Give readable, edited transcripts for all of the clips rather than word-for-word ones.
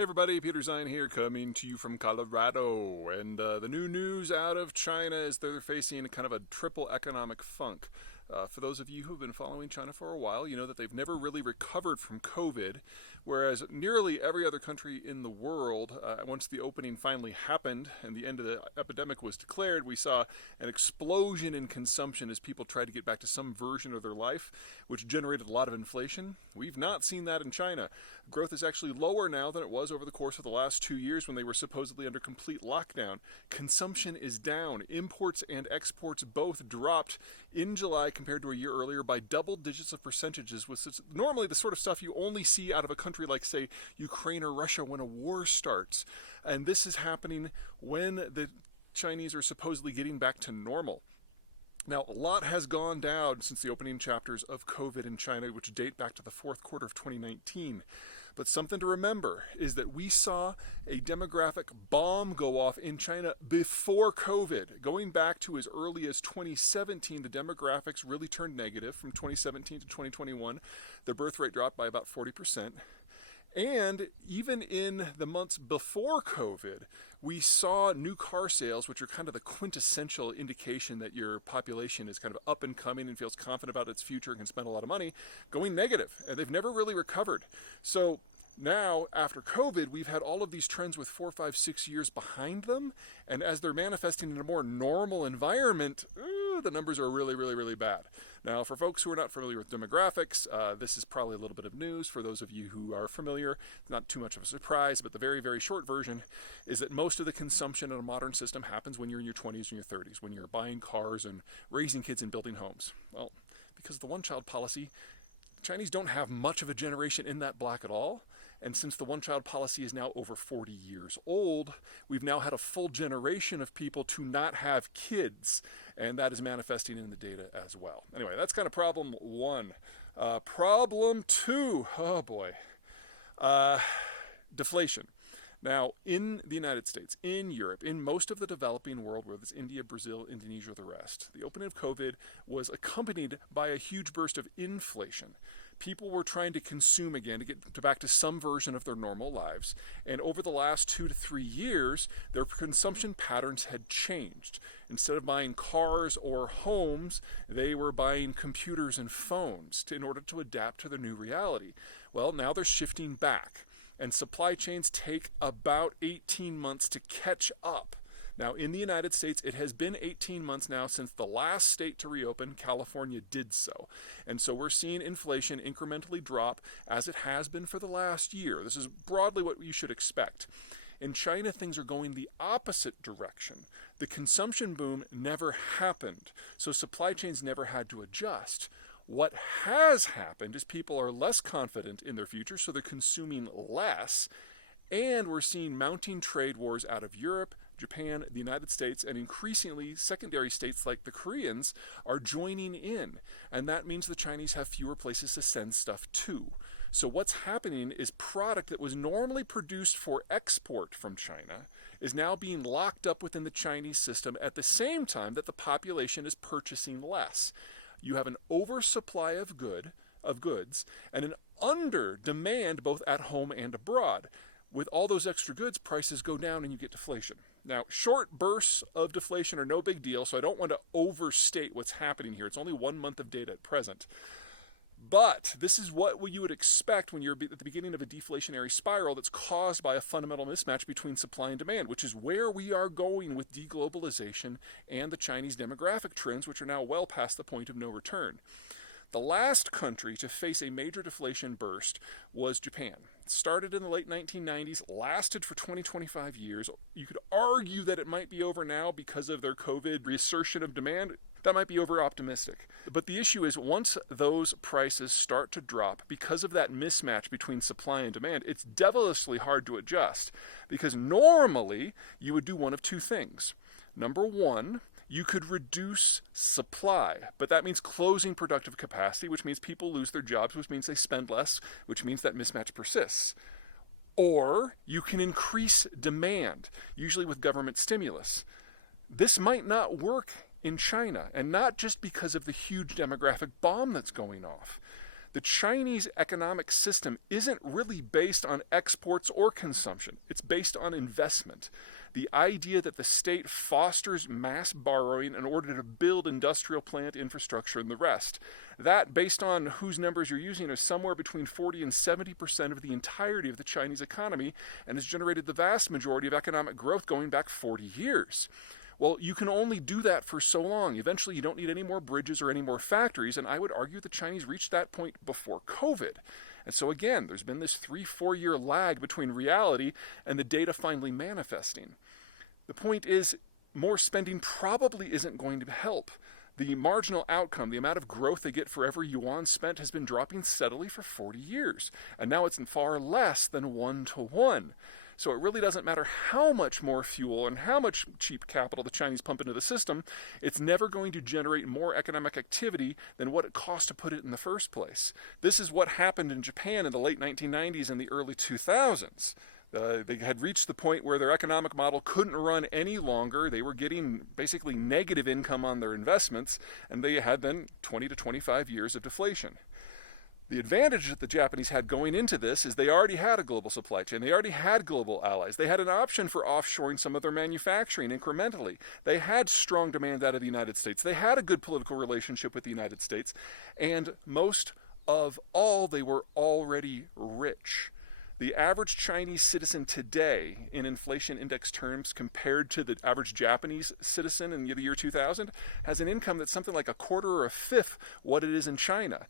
Hey everybody, Peter Zeihan here, coming to you from Colorado. And the new news out of China is they're facing kind of a triple economic funk. For those of you who've been following China for a while, you know that they've never really recovered from COVID, whereas nearly every other country in the world, once the opening finally happened and the end of the epidemic was declared, we saw an explosion in consumption as people tried to get back to some version of their life, which generated a lot of inflation. We've not seen that in China. Growth is actually lower now than it was over the course of the last 2 years when they were supposedly under complete lockdown. Consumption is down. Imports and exports both dropped in July compared to a year earlier by double digits of percentages, which is normally the sort of stuff you only see out of a country like, say, Ukraine or Russia when a war starts. And this is happening when the Chinese are supposedly getting back to normal. Now, a lot has gone down since the opening chapters of COVID in China, which date back to the fourth quarter of 2019. But something to remember is that we saw a demographic bomb go off in China before COVID. Going back to as early as 2017, the demographics really turned negative from 2017 to 2021. The birth rate dropped by about 40%. And even in the months before COVID, we saw new car sales, which are kind of the quintessential indication that your population is kind of up and coming and feels confident about its future and can spend a lot of money, going negative. And they've never really recovered. So now, after COVID, we've had all of these trends with 4, 5, 6 years behind them. And as they're manifesting in a more normal environment, the numbers are really, really, really bad. Now, for folks who are not familiar with demographics, this is probably a little bit of news. For those of you who are familiar, not too much of a surprise, but the very, very short version is that most of the consumption in a modern system happens when you're in your 20s and your 30s, when you're buying cars and raising kids and building homes. Well, because of the one-child policy, Chinese don't have much of a generation in that block at all. And since the one-child policy is now over 40 years old, we've now had a full generation of people to not have kids. And that is manifesting in the data as well. Anyway, that's kind of problem one. Problem two, oh boy, deflation. Now, in the United States, in Europe, in most of the developing world, whether it's India, Brazil, Indonesia, or the rest, the opening of COVID was accompanied by a huge burst of inflation. People were trying to consume again to get back to some version of their normal lives. And over the last 2 to 3 years, their consumption patterns had changed. Instead of buying cars or homes, they were buying computers and phones in order to adapt to the new reality. Well, now they're shifting back. And supply chains take about 18 months to catch up. Now, in the United States, it has been 18 months now since the last state to reopen, California, did so. And so we're seeing inflation incrementally drop as it has been for the last year. This is broadly what you should expect. In China, things are going the opposite direction. The consumption boom never happened, so supply chains never had to adjust. What has happened is people are less confident in their future, so they're consuming less, and we're seeing mounting trade wars out of Europe, Japan, the United States, and increasingly secondary states like the Koreans are joining in. And that means the Chinese have fewer places to send stuff to. So what's happening is product that was normally produced for export from China is now being locked up within the Chinese system at the same time that the population is purchasing less. You have an oversupply of goods and an under demand both at home and abroad. With all those extra goods, prices go down and you get deflation. Now, short bursts of deflation are no big deal, so I don't want to overstate what's happening here. It's only 1 month of data at present. But this is what you would expect when you're at the beginning of a deflationary spiral that's caused by a fundamental mismatch between supply and demand, which is where we are going with deglobalization and the Chinese demographic trends, which are now well past the point of no return. The last country to face a major deflation burst was Japan. It started in the late 1990s, lasted for 20-25 years. You could argue that it might be over now because of their COVID reassertion of demand. That might be over-optimistic. But the issue is once those prices start to drop because of that mismatch between supply and demand, it's devilishly hard to adjust because normally you would do one of two things. Number one, you could reduce supply, but that means closing productive capacity, which means people lose their jobs, which means they spend less, which means that mismatch persists. Or you can increase demand, usually with government stimulus. This might not work in China, and not just because of the huge demographic bomb that's going off. The Chinese economic system isn't really based on exports or consumption. It's based on investment. The idea that the state fosters mass borrowing in order to build industrial plant infrastructure and the rest. That, based on whose numbers you're using, is somewhere between 40 and 70% of the entirety of the Chinese economy and has generated the vast majority of economic growth going back 40 years. Well, you can only do that for so long. Eventually, you don't need any more bridges or any more factories, and I would argue the Chinese reached that point before COVID. And so again, there's been this 3-4 year lag between reality and the data finally manifesting. The point is, more spending probably isn't going to help. The marginal outcome, the amount of growth they get for every yuan spent, has been dropping steadily for 40 years. And now it's far less than 1-to-1. So it really doesn't matter how much more fuel and how much cheap capital the Chinese pump into the system, it's never going to generate more economic activity than what it cost to put it in the first place. This is what happened in Japan in the late 1990s and the early 2000s. They had reached the point where their economic model couldn't run any longer. They were getting basically negative income on their investments, and they had then 20 to 25 years of deflation. The advantage that the Japanese had going into this is they already had a global supply chain. They already had global allies. They had an option for offshoring some of their manufacturing incrementally. They had strong demand out of the United States. They had a good political relationship with the United States. And most of all, they were already rich. The average Chinese citizen today, in inflation index terms, compared to the average Japanese citizen in the year 2000, has an income that's something like a quarter or a fifth what it is in China.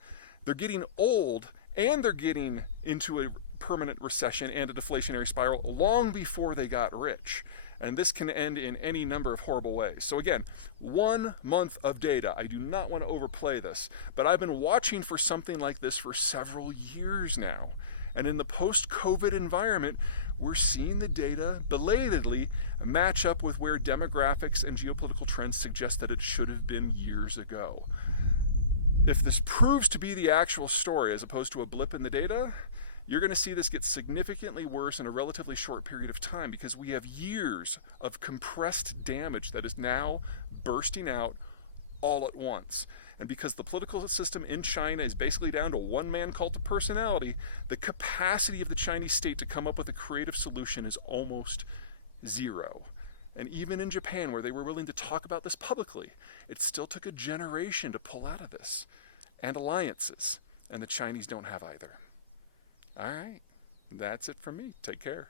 They're getting old, and they're getting into a permanent recession and a deflationary spiral long before they got rich. And this can end in any number of horrible ways. So again, 1 month of data. I do not want to overplay this, but I've been watching for something like this for several years now. And in the post-COVID environment, we're seeing the data belatedly match up with where demographics and geopolitical trends suggest that it should have been years ago. If this proves to be the actual story as opposed to a blip in the data, you're going to see this get significantly worse in a relatively short period of time because we have years of compressed damage that is now bursting out all at once. And because the political system in China is basically down to one-man cult of personality, the capacity of the Chinese state to come up with a creative solution is almost zero. And even in Japan, where they were willing to talk about this publicly, it still took a generation to pull out of this. And alliances. And the Chinese don't have either. All right. That's it from me. Take care.